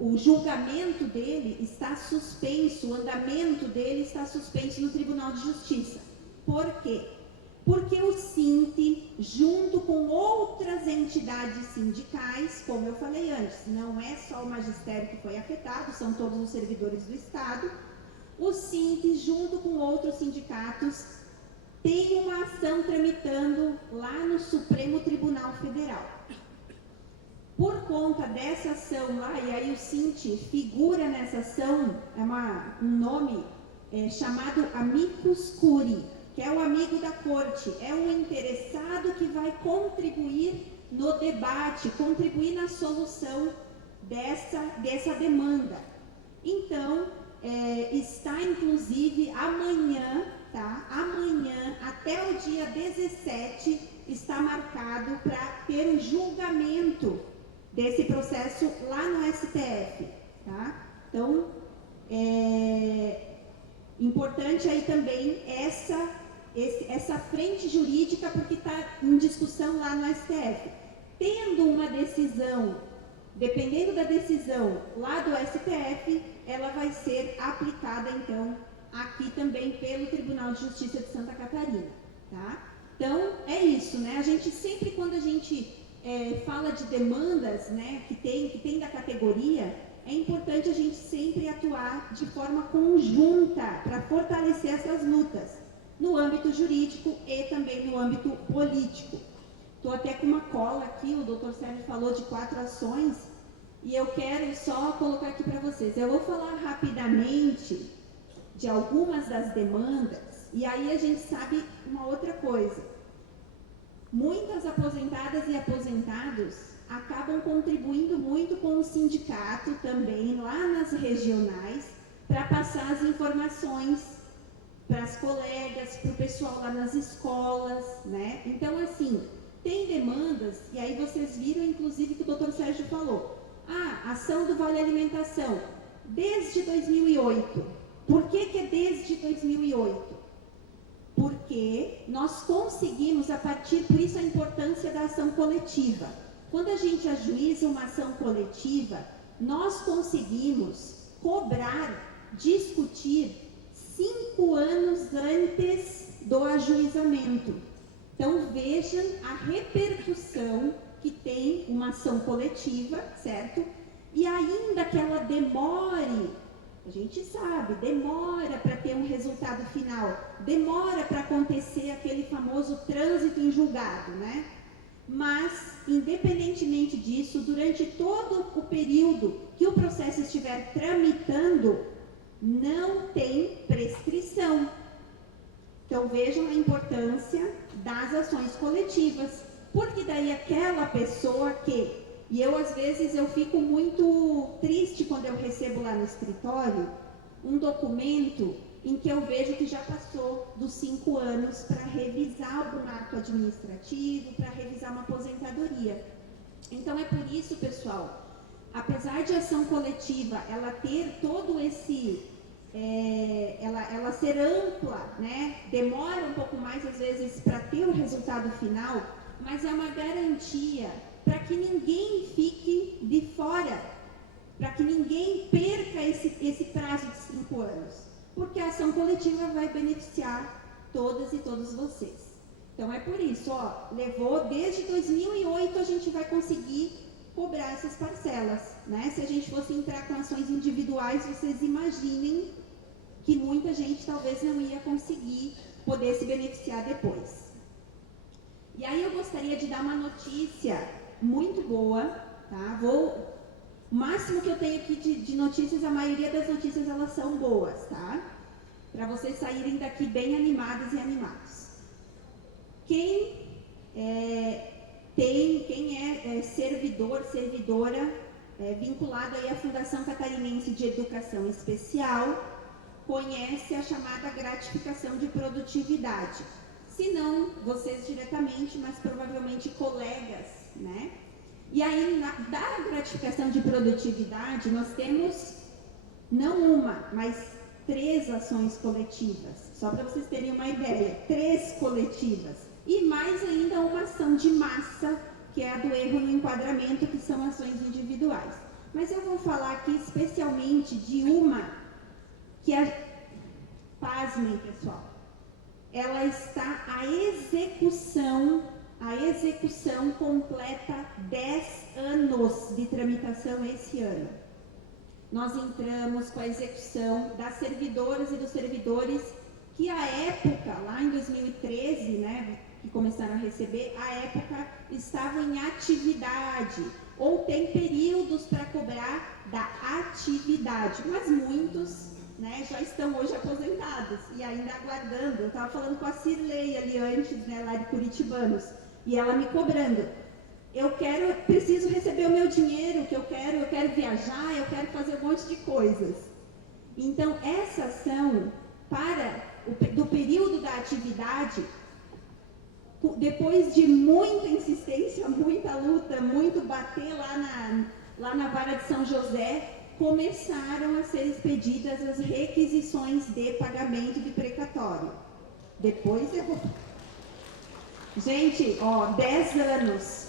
o julgamento dele está suspenso, o andamento dele está suspenso no Tribunal de Justiça. Por quê? Porque o SINT, junto com outras entidades sindicais, como eu falei antes, não é só o magistério que foi afetado, são todos os servidores do Estado, o SINT, junto com outros sindicatos, tem uma ação tramitando lá no Supremo Tribunal Federal. Por conta dessa ação lá, e aí o SINT figura nessa ação, um nome chamado amicus curiae, que é o amigo da corte, é um interessado que vai contribuir no debate, contribuir na solução dessa demanda. Então, está inclusive amanhã, tá? Amanhã, até o dia 17, está marcado para ter o julgamento desse processo lá no STF, tá? Então, importante aí também essa frente jurídica, porque está em discussão lá no STF. Tendo uma decisão, dependendo da decisão lá do STF, ela vai ser aplicada, então, aqui também pelo Tribunal de Justiça de Santa Catarina, tá? Então, é isso, né? A gente sempre, quando a gente fala de demandas, né, que tem da categoria, é importante a gente sempre atuar de forma conjunta para fortalecer essas lutas, no âmbito jurídico e também no âmbito político. Estou até com uma cola aqui, o doutor Sérgio falou de 4 ações, e eu quero só colocar aqui para vocês. Eu vou falar rapidamente de algumas das demandas, e aí a gente sabe uma outra coisa. Muitas aposentadas e aposentados acabam contribuindo muito com o sindicato também, lá nas regionais, para passar as informações para as colegas, para o pessoal lá nas escolas, né? Então, assim, tem demandas, e aí vocês viram, inclusive, que o doutor Sérgio falou. Ação do Vale Alimentação, desde 2008. Por que é desde 2008? Porque nós conseguimos, por isso a importância da ação coletiva. Quando a gente ajuiza uma ação coletiva, nós conseguimos cobrar, discutir 5 anos antes do ajuizamento. Então vejam a repercussão que tem uma ação coletiva, certo? E ainda que ela demore, a gente sabe, demora para ter um resultado final, demora para acontecer aquele famoso trânsito em julgado, né? Mas, independentemente disso, durante todo o período que o processo estiver tramitando, não tem prescrição. Então, vejam a importância das ações coletivas, porque daí aquela pessoa e eu às vezes eu fico muito triste quando eu recebo lá no escritório um documento em que eu vejo que já passou dos 5 anos para revisar algum ato administrativo, para revisar uma aposentadoria. Então é por isso, pessoal, apesar de ação coletiva ela ter todo esse ela ser ampla, né? Demora um pouco mais às vezes para ter o resultado final, mas é uma garantia para que ninguém fique de fora, para que ninguém perca esse prazo de 5 anos, porque a ação coletiva vai beneficiar todas e todos vocês. Então é por isso, levou desde 2008 a gente vai conseguir cobrar essas parcelas, né? Se a gente fosse entrar com ações individuais, vocês imaginem que muita gente talvez não ia conseguir poder se beneficiar depois. E aí eu gostaria de dar uma notícia muito boa, tá? O máximo que eu tenho aqui de notícias, a maioria das notícias elas são boas, tá? Para vocês saírem daqui bem animadas e animados. Quem é servidor, servidora, vinculado aí à Fundação Catarinense de Educação Especial, conhece a chamada gratificação de produtividade. Se não, vocês diretamente, mas provavelmente colegas, né? E aí, da gratificação de produtividade, nós temos não uma, mas 3 ações coletivas. Só para vocês terem uma ideia, 3 coletivas. E mais ainda uma ação de massa, que é a do erro no enquadramento, que são ações individuais. Mas eu vou falar aqui especialmente de uma que pasmem, pessoal, ela está a execução completa 10 anos de tramitação esse ano. Nós entramos com a execução das servidoras e dos servidores que à época, lá em 2013, né, que começaram a receber, à época estavam em atividade, ou tem períodos para cobrar da atividade, mas muitos, né, já estão hoje aposentados e ainda aguardando. Eu estava falando com a Cirlei ali antes, né, lá de Curitibanos, e ela me cobrando. Preciso receber o meu dinheiro, que eu quero viajar, eu quero fazer um monte de coisas. Então, essa ação, do período da atividade, depois de muita insistência, muita luta, muito bater lá na vara de São José, começaram a ser expedidas as requisições de pagamento de precatório. Depois eu vou... Gente, 10 anos,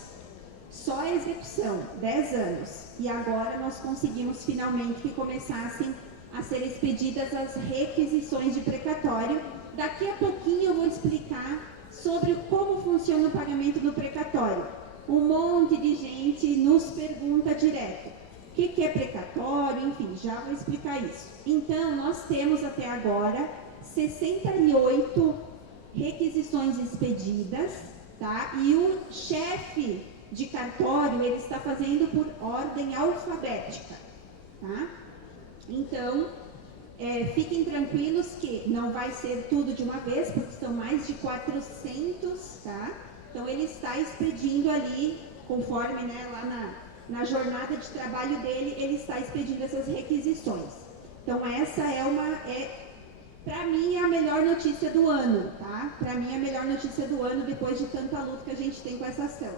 só a execução, 10 anos. E agora nós conseguimos finalmente que começassem a ser expedidas as requisições de precatório. Daqui a pouquinho eu vou explicar sobre como funciona o pagamento do precatório. Um monte de gente nos pergunta direto. O que é precatório? Enfim, já vou explicar isso. Então, nós temos até agora 68 requisições expedidas, tá? E o chefe de cartório, ele está fazendo por ordem alfabética, tá? Então, fiquem tranquilos que não vai ser tudo de uma vez, porque são mais de 400, tá? Então, ele está expedindo ali, conforme, né, lá na jornada de trabalho dele, ele está expedindo essas requisições. Então, essa para mim, é a melhor notícia do ano, tá? Para mim, é a melhor notícia do ano, depois de tanta luta que a gente tem com essa ação.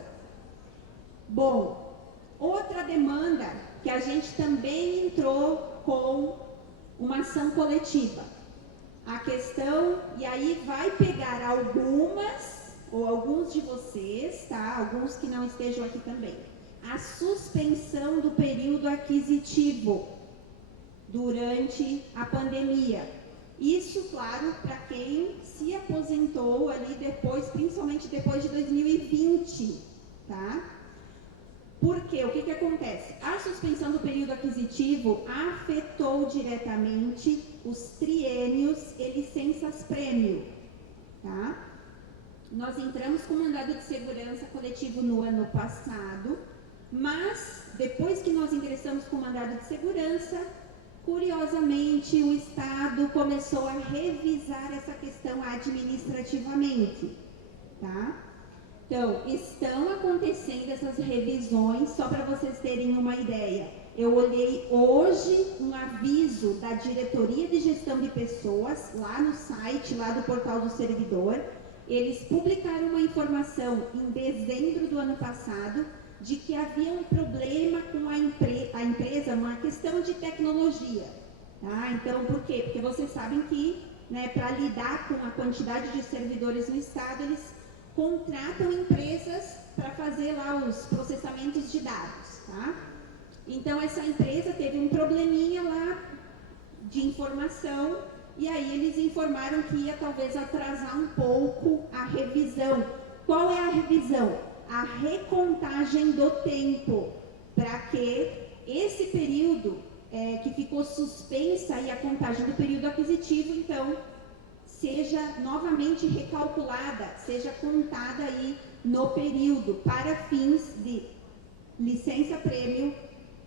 Bom, outra demanda que a gente também entrou com uma ação coletiva. A questão, e aí vai pegar algumas, ou alguns de vocês, tá? Alguns que não estejam aqui também. A suspensão do período aquisitivo durante a pandemia. Isso, claro, para quem se aposentou ali depois, principalmente depois de 2020, tá? Porque o que acontece? A suspensão do período aquisitivo afetou diretamente os triênios e licenças-prêmio, tá? Nós entramos com mandado de segurança coletivo no ano passado, mas depois que nós ingressamos com mandado de segurança, curiosamente o Estado começou a revisar essa questão administrativamente, tá? Então, estão acontecendo essas revisões, só para vocês terem uma ideia. Eu olhei hoje um aviso da Diretoria de Gestão de Pessoas, lá no site, lá do portal do servidor. Eles publicaram uma informação em dezembro do ano passado, de que havia um problema com a empresa, uma questão de tecnologia. Tá? Então, por quê? Porque vocês sabem que, né, para lidar com a quantidade de servidores no Estado, eles contratam empresas para fazer lá os processamentos de dados, tá? Então, essa empresa teve um probleminha lá de informação e aí eles informaram que ia talvez atrasar um pouco a revisão. Qual é a revisão? A recontagem do tempo, para que esse período que ficou suspensa aí a contagem do período aquisitivo, então, seja novamente recalculada, seja contada aí no período para fins de licença-prêmio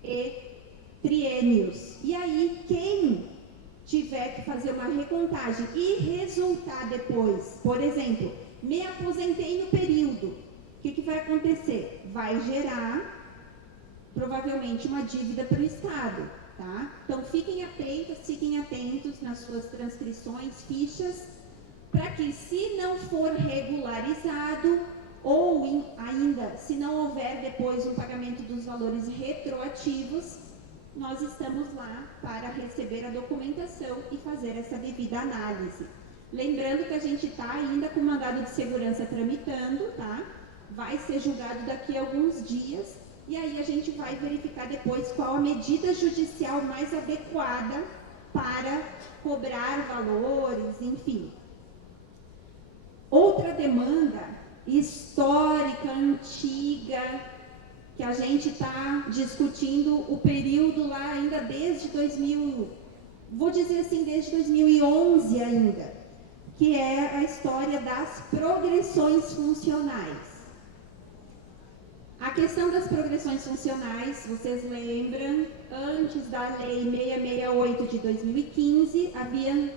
e triênios. E aí, quem tiver que fazer uma recontagem e resultar depois, por exemplo, me aposentei no período, o que vai acontecer? Vai gerar provavelmente uma dívida para o Estado, tá? Então fiquem atentos nas suas transcrições, fichas, para que, se não for regularizado, ou ainda, se não houver depois um pagamento dos valores retroativos, nós estamos lá para receber a documentação e fazer essa devida análise. Lembrando que a gente está ainda com o mandado de segurança tramitando, tá? Vai ser julgado daqui a alguns dias, e aí a gente vai verificar depois qual a medida judicial mais adequada para cobrar valores, enfim. Outra demanda histórica, antiga, que a gente está discutindo o período lá ainda desde 2000, vou dizer assim, desde 2011 ainda, que é a história das progressões funcionais. A questão das progressões funcionais, vocês lembram, antes da Lei 668 de 2015, havia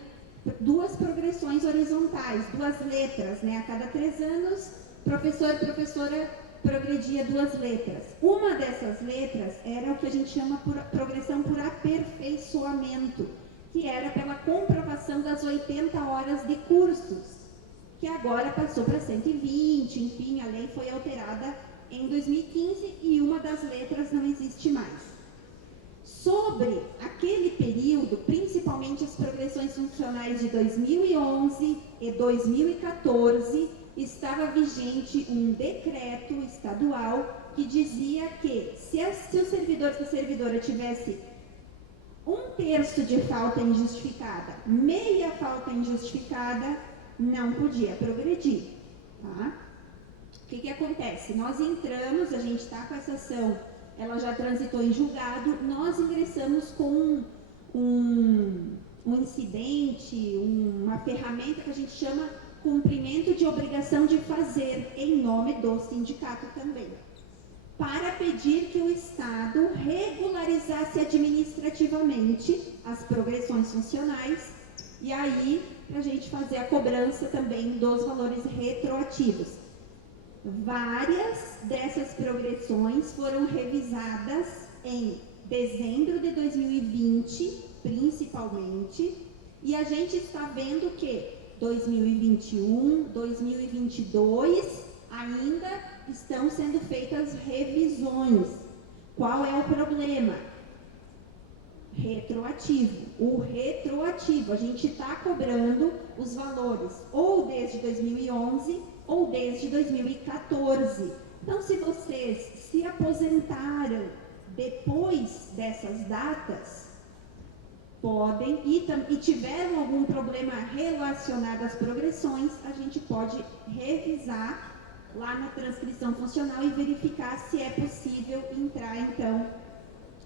duas progressões horizontais, duas letras, né? A cada 3 anos, professor e professora progredia 2 letras. Uma dessas letras era o que a gente chama de progressão por aperfeiçoamento, que era pela comprovação das 80 horas de cursos, que agora passou para 120, enfim, a lei foi alterada em 2015 e uma das letras não existe mais. Sobre aquele período, principalmente as progressões funcionais de 2011 e 2014, estava vigente um decreto estadual que dizia que se o servidor ou a servidora tivesse 1/3 de falta injustificada, meia falta injustificada, não podia progredir, tá? O que acontece? Nós entramos, a gente está com essa ação, ela já transitou em julgado, nós ingressamos com um incidente, uma ferramenta que a gente chama cumprimento de obrigação de fazer, em nome do sindicato também, para pedir que o Estado regularizasse administrativamente as progressões funcionais e aí a gente fazer a cobrança também dos valores retroativos. Várias dessas progressões foram revisadas em dezembro de 2020, principalmente, e a gente está vendo que 2021, 2022 ainda estão sendo feitas revisões. Qual é o problema? Retroativo. O retroativo, a gente está cobrando os valores ou desde 2011 ou desde 2014. Então, se vocês se aposentaram depois dessas datas, podem, e tiveram algum problema relacionado às progressões, a gente pode revisar lá na transcrição funcional e verificar se é possível entrar, então,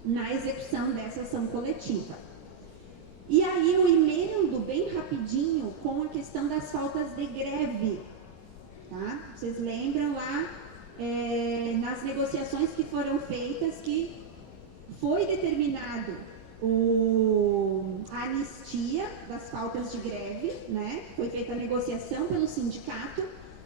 na execução dessa ação coletiva. E aí eu emendo bem rapidinho com a questão das faltas de greve, tá? Vocês lembram lá nas negociações que foram feitas que foi determinado a anistia das faltas de greve, né? Foi feita a negociação pelo sindicato,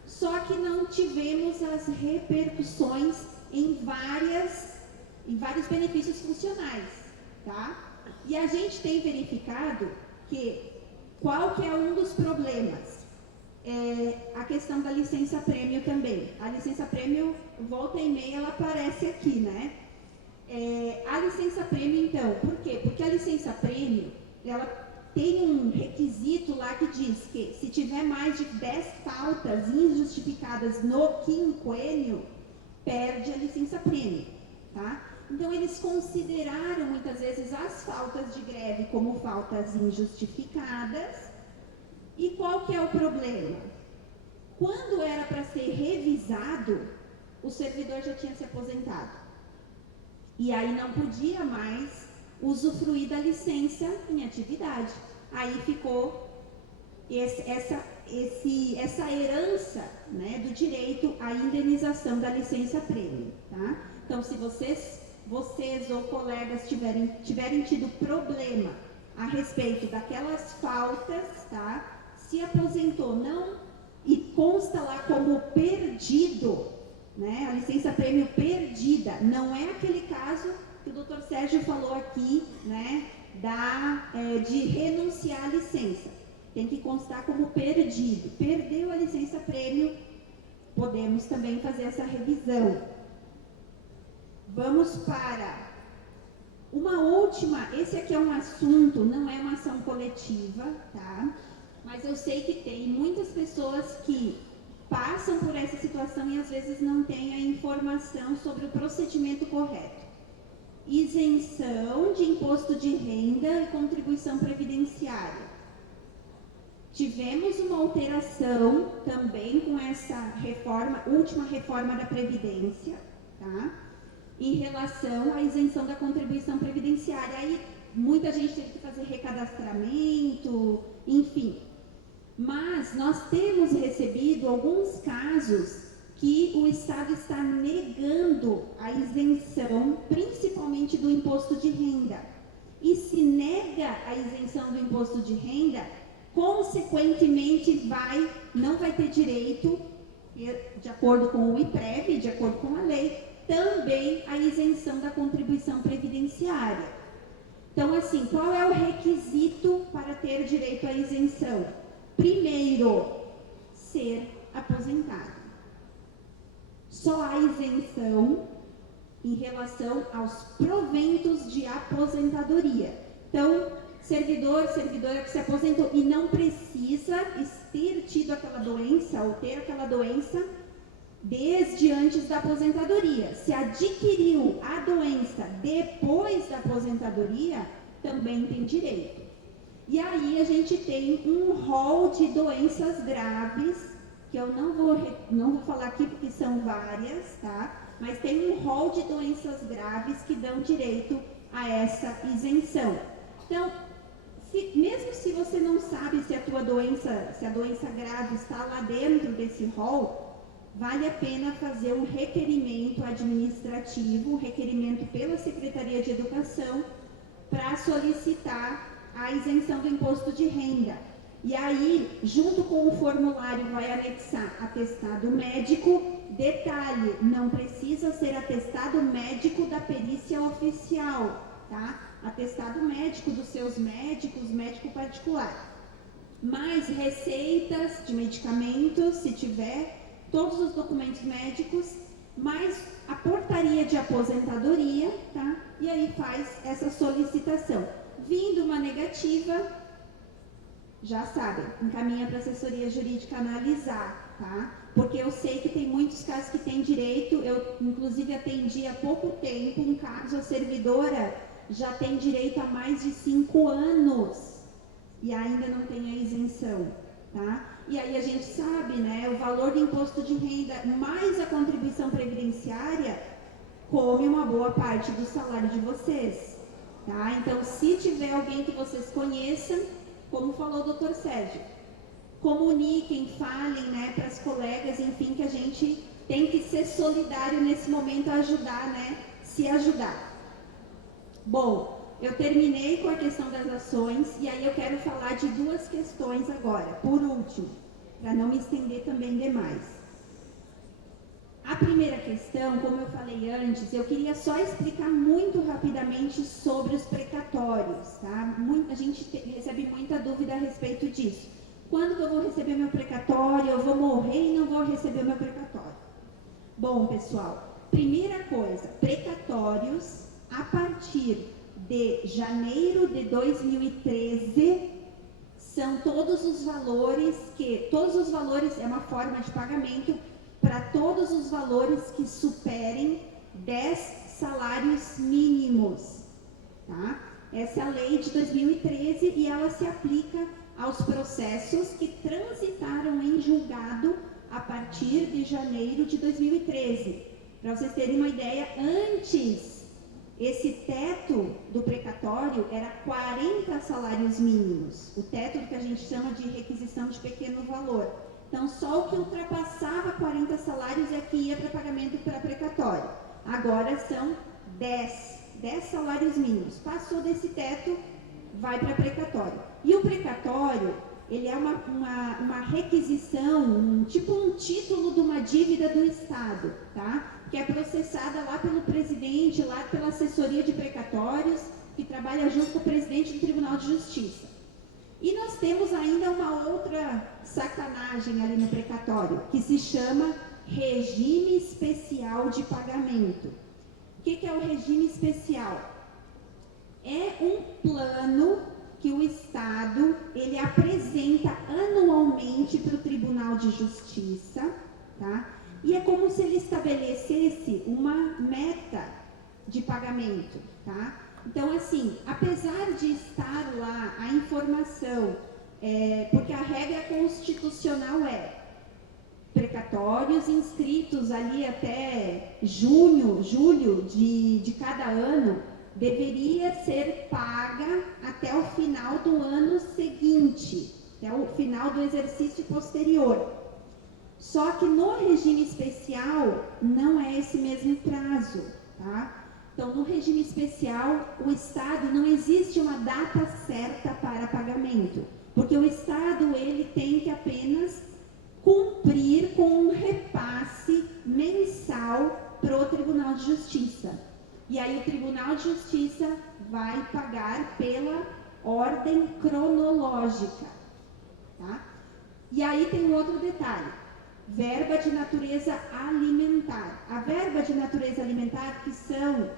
só que não tivemos as repercussões em vários benefícios funcionais, tá? E a gente tem verificado que qual que é um dos problemas? A questão da licença-prêmio também. A licença-prêmio, volta e meia, ela aparece aqui, né? A licença-prêmio, então, por quê? Porque a licença-prêmio, ela tem um requisito lá que diz que se tiver mais de 10 faltas injustificadas no quinquênio, perde a licença-prêmio, tá? Então, eles consideraram muitas vezes as faltas de greve como faltas injustificadas. E qual que é o problema? Quando era para ser revisado, o servidor já tinha se aposentado. E aí não podia mais usufruir da licença em atividade. Aí ficou essa herança, né, do direito à indenização da licença-prêmio, tá? Então, se vocês vocês ou colegas tiverem tido problema a respeito daquelas faltas, tá? Se aposentou, não, e consta lá como perdido, né? A licença-prêmio perdida, não é aquele caso que o Dr. Sérgio falou aqui, né? De renunciar à licença. Tem que constar como perdido. Perdeu a licença-prêmio, podemos também fazer essa revisão. Vamos para uma última, esse aqui é um assunto, não é uma ação coletiva, tá? Mas eu sei que tem muitas pessoas que passam por essa situação e às vezes não têm a informação sobre o procedimento correto. Isenção de imposto de renda e contribuição previdenciária. Tivemos uma alteração também com essa reforma, última reforma da Previdência, tá? Em relação à isenção da contribuição previdenciária. Aí muita gente teve que fazer recadastramento, enfim. Mas nós temos recebido alguns casos que o Estado está negando a isenção, principalmente do imposto de renda. E se nega a isenção do imposto de renda, consequentemente não vai ter direito, de acordo com o IPREV, de acordo com a lei, também a isenção da contribuição previdenciária. Então, assim, qual é o requisito para ter direito à isenção? Primeiro, ser aposentado. Só há isenção em relação aos proventos de aposentadoria. Então, servidora que se aposentou e não precisa ter tido aquela doença ou ter aquela doença desde antes da aposentadoria. Se adquiriu a doença depois da aposentadoria, também tem direito. E aí a gente tem um rol de doenças graves, que eu não vou falar aqui porque são várias, tá? Mas tem um rol de doenças graves que dão direito a essa isenção. Então, mesmo se você não sabe se a doença grave está lá dentro desse rol, vale a pena fazer um requerimento administrativo, um requerimento pela Secretaria de Educação, para solicitar a isenção do imposto de renda. E aí, junto com o formulário, vai anexar atestado médico. Detalhe, não precisa ser atestado médico da perícia oficial, tá? Atestado médico dos seus médicos, médico particular. Mais receitas de medicamentos, se tiver, todos os documentos médicos, mais a portaria de aposentadoria, tá? E aí faz essa solicitação. Vindo uma negativa, já sabem, encaminha para a assessoria jurídica analisar, tá? Porque eu sei que tem muitos casos que têm direito, eu inclusive atendi há pouco tempo um caso, a servidora já tem direito há mais de 5 anos e ainda não tem a isenção, tá? E aí a gente sabe, né, o valor do imposto de renda mais a contribuição previdenciária come uma boa parte do salário de vocês, tá? Então, se tiver alguém que vocês conheçam, como falou o Dr. Sérgio, comuniquem, falem, né, para as colegas, enfim, que a gente tem que ser solidário nesse momento, ajudar, né, se ajudar. Bom, eu terminei com a questão das ações e aí eu quero falar de 2 questões agora, por último, para não me estender também demais. A primeira questão, como eu falei antes, eu queria só explicar muito rapidamente sobre os precatórios, tá? A gente recebe muita dúvida a respeito disso. Quando que eu vou receber meu precatório? Eu vou morrer e não vou receber meu precatório. Bom, pessoal, primeira coisa, precatórios a partir de janeiro de 2013 são todos os valores é uma forma de pagamento para todos os valores que superem 10 salários mínimos, tá? Essa é a lei de 2013 e ela se aplica aos processos que transitaram em julgado a partir de janeiro de 2013. Para vocês terem uma ideia, antes esse teto do precatório era 40 salários mínimos, o teto do que a gente chama de requisição de pequeno valor. Então, só o que ultrapassava 40 salários é que ia para pagamento para precatório. Agora são 10 salários mínimos. Passou desse teto, vai para precatório. E o precatório, ele é uma requisição, tipo um título de uma dívida do Estado, tá? Que é processada lá pelo presidente, lá pela assessoria de precatórios, que trabalha junto com o presidente do Tribunal de Justiça. E nós temos ainda uma outra sacanagem ali no precatório, que se chama regime especial de pagamento. O que é o regime especial? É um plano que o Estado, ele apresenta anualmente para o Tribunal de Justiça, tá? E é como se ele estabelecesse uma meta de pagamento, tá? Então, assim, apesar de estar lá a informação, porque a regra constitucional é precatórios inscritos ali até julho de cada ano, deveria ser paga até o final do ano seguinte, até o final do exercício posterior. Só que no regime especial não é esse mesmo prazo, tá? Então, no regime especial, o Estado, não existe uma data certa para pagamento, porque o Estado, ele tem que apenas cumprir com um repasse mensal para o Tribunal de Justiça. E aí o Tribunal de Justiça vai pagar pela ordem cronológica, tá? E aí tem um outro detalhe, verba de natureza alimentar. A verba de natureza alimentar, que são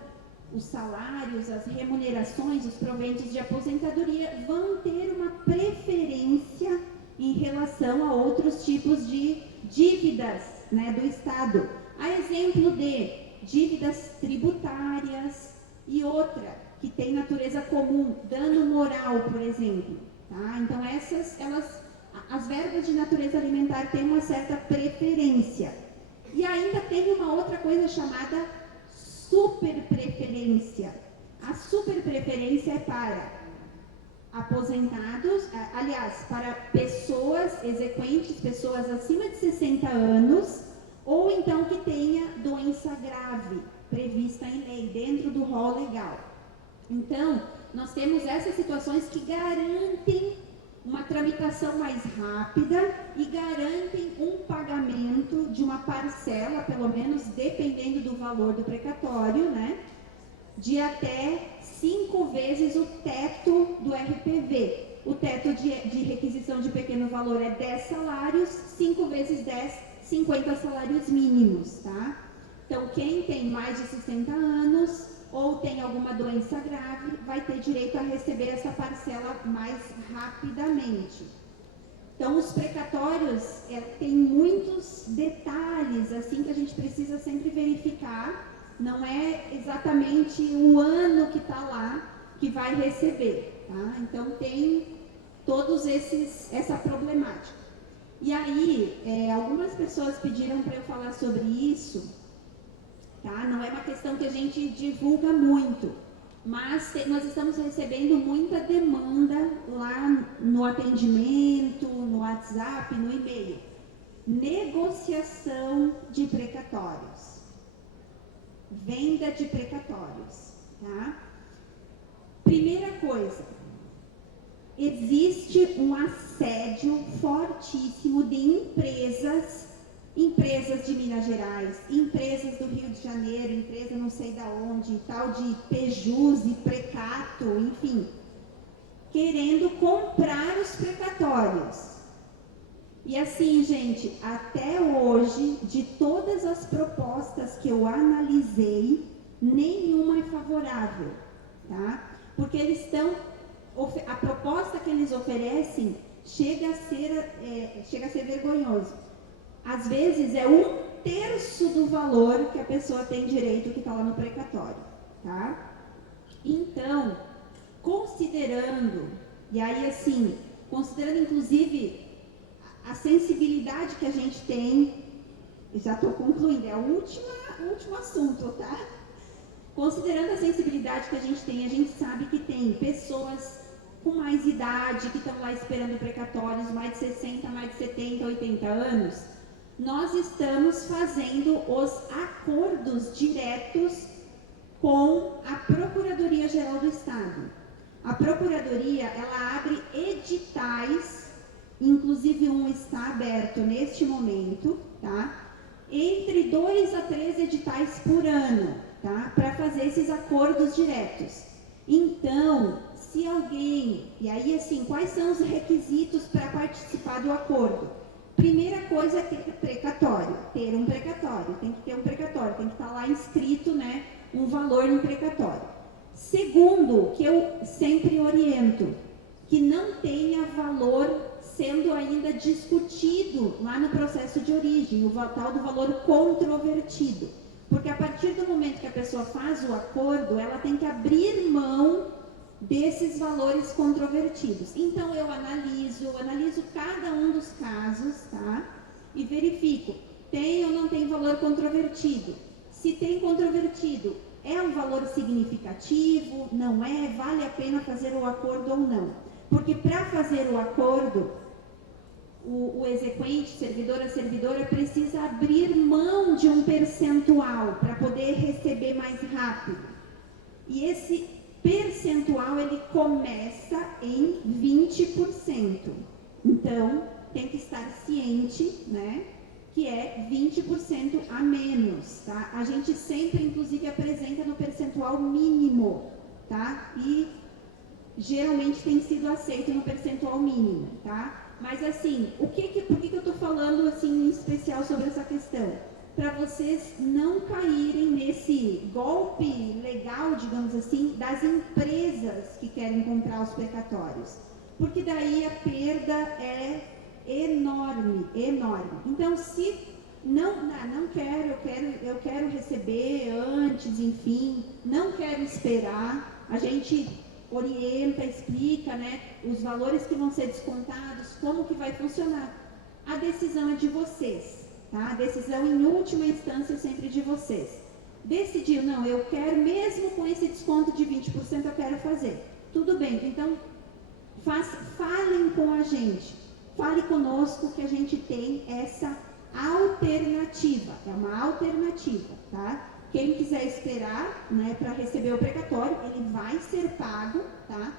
os salários, as remunerações, os proventos de aposentadoria, vão ter uma preferência em relação a outros tipos de dívidas, né, do Estado. A exemplo de dívidas tributárias e outra que tem natureza comum, dano moral, por exemplo, tá? Então as verbas de natureza alimentar têm uma certa preferência. E ainda tem uma outra coisa chamada superpreferência. A superpreferência é para aposentados, aliás, para pessoas exequentes, pessoas acima de 60 anos, ou então que tenha doença grave prevista em lei, dentro do rol legal. Então, nós temos essas situações que garantem uma tramitação mais rápida e garantem um pagamento de uma parcela, pelo menos dependendo do valor do precatório, né, de até 5 vezes o teto do RPV. O teto de requisição de pequeno valor é 10 salários, 5 vezes 10, 50 salários mínimos, tá? Então, quem tem mais de 60 anos ou tem alguma doença grave, vai ter direito a receber essa parcela mais rapidamente. Então, os precatórios têm muitos detalhes, assim, que a gente precisa sempre verificar. Não é exatamente o ano que está lá que vai receber, tá? Então, tem todos essa problemática. E aí, algumas pessoas pediram para eu falar sobre isso, tá? Não é uma questão que a gente divulga muito, mas nós estamos recebendo muita demanda lá no atendimento, no WhatsApp, no e-mail. Negociação de precatórios. Venda de precatórios, tá? Primeira coisa, existe um assédio fortíssimo de empresas de Minas Gerais, empresas do Rio de Janeiro, empresa não sei da onde, tal de Pejus e Precato, enfim, querendo comprar os precatórios. E assim, gente, até hoje, de todas as propostas que eu analisei, nenhuma é favorável, tá? Porque eles a proposta que eles oferecem chega a ser vergonhoso. Às vezes é 1/3 do valor que a pessoa tem direito que está lá no precatório, tá? Então, considerando inclusive a sensibilidade que a gente tem, já estou concluindo, é o último assunto, tá? Considerando a sensibilidade que a gente sabe que tem pessoas com mais idade, que estão lá esperando precatórios, mais de 60, mais de 70, 80 anos, nós estamos fazendo os acordos diretos com a Procuradoria-Geral do Estado. A Procuradoria, ela abre editais, inclusive um está aberto neste momento, tá? Entre 2 a 3 editais por ano, tá? Para fazer esses acordos diretos. Então, se alguém, e aí assim, quais são os requisitos para participar do acordo? Primeira coisa é ter precatório, tem que ter um precatório, tem que estar lá inscrito, né, um valor no precatório. Segundo, que eu sempre oriento, que não tenha valor sendo ainda discutido lá no processo de origem, o tal do valor controvertido. Porque a partir do momento que a pessoa faz o acordo, ela tem que abrir mão desses valores controvertidos. Então eu analiso cada um dos casos, tá? E verifico, tem ou não tem valor controvertido. Se tem controvertido, é um valor significativo, não é? Vale a pena fazer o acordo ou não? Porque para fazer o acordo, o exequente, a servidora precisa abrir mão de um percentual para poder receber mais rápido. E esse percentual, ele começa em 20%. Então, tem que estar ciente, né, que é 20% a menos, tá? A gente sempre, inclusive, apresenta no percentual mínimo, tá? E geralmente tem sido aceito no percentual mínimo, tá? Mas assim, por que eu estou falando assim em especial sobre essa questão? Para vocês não caírem nesse golpe legal, digamos assim, das empresas que querem comprar os precatórios. Porque daí a perda é enorme, enorme. Então, se eu quero receber antes, enfim, não quero esperar, a gente orienta, explica, né, os valores que vão ser descontados, como que vai funcionar. A decisão é de vocês, tá? A decisão em última instância é sempre de vocês. Decidiu, não, eu quero, mesmo com esse desconto de 20%, eu quero fazer. Tudo bem, então falem com a gente, fale conosco que a gente tem essa alternativa, é uma alternativa, tá? Quem quiser esperar, né, para receber o precatório, ele vai ser pago, tá?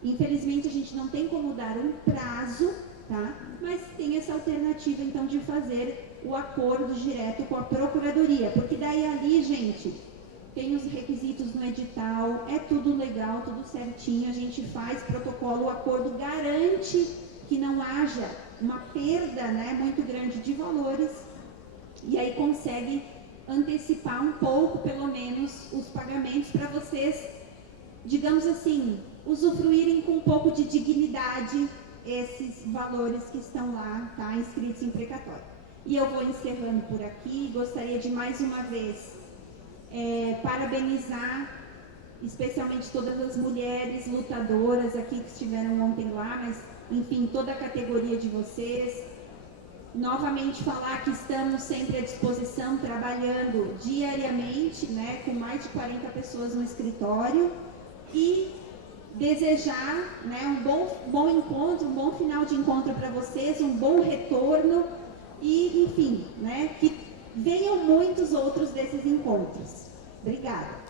Infelizmente, a gente não tem como dar um prazo, tá? Mas tem essa alternativa, então, de fazer o acordo direto com a Procuradoria, porque daí ali, gente, tem os requisitos no edital, é tudo legal, tudo certinho, a gente faz protocolo, o acordo garante que não haja uma perda, né, muito grande de valores, e aí consegue antecipar um pouco, pelo menos, os pagamentos para vocês, digamos assim, usufruírem com um pouco de dignidade esses valores que estão lá, tá, inscritos em precatório. E eu vou encerrando por aqui, gostaria de mais uma vez parabenizar especialmente todas as mulheres lutadoras aqui que estiveram ontem lá, mas enfim, toda a categoria de vocês. Novamente falar que estamos sempre à disposição, trabalhando diariamente, né, com mais de 40 pessoas no escritório, e desejar, né, um bom encontro, um bom final de encontro para vocês, um bom retorno e, enfim, né, que venham muitos outros desses encontros. Obrigada.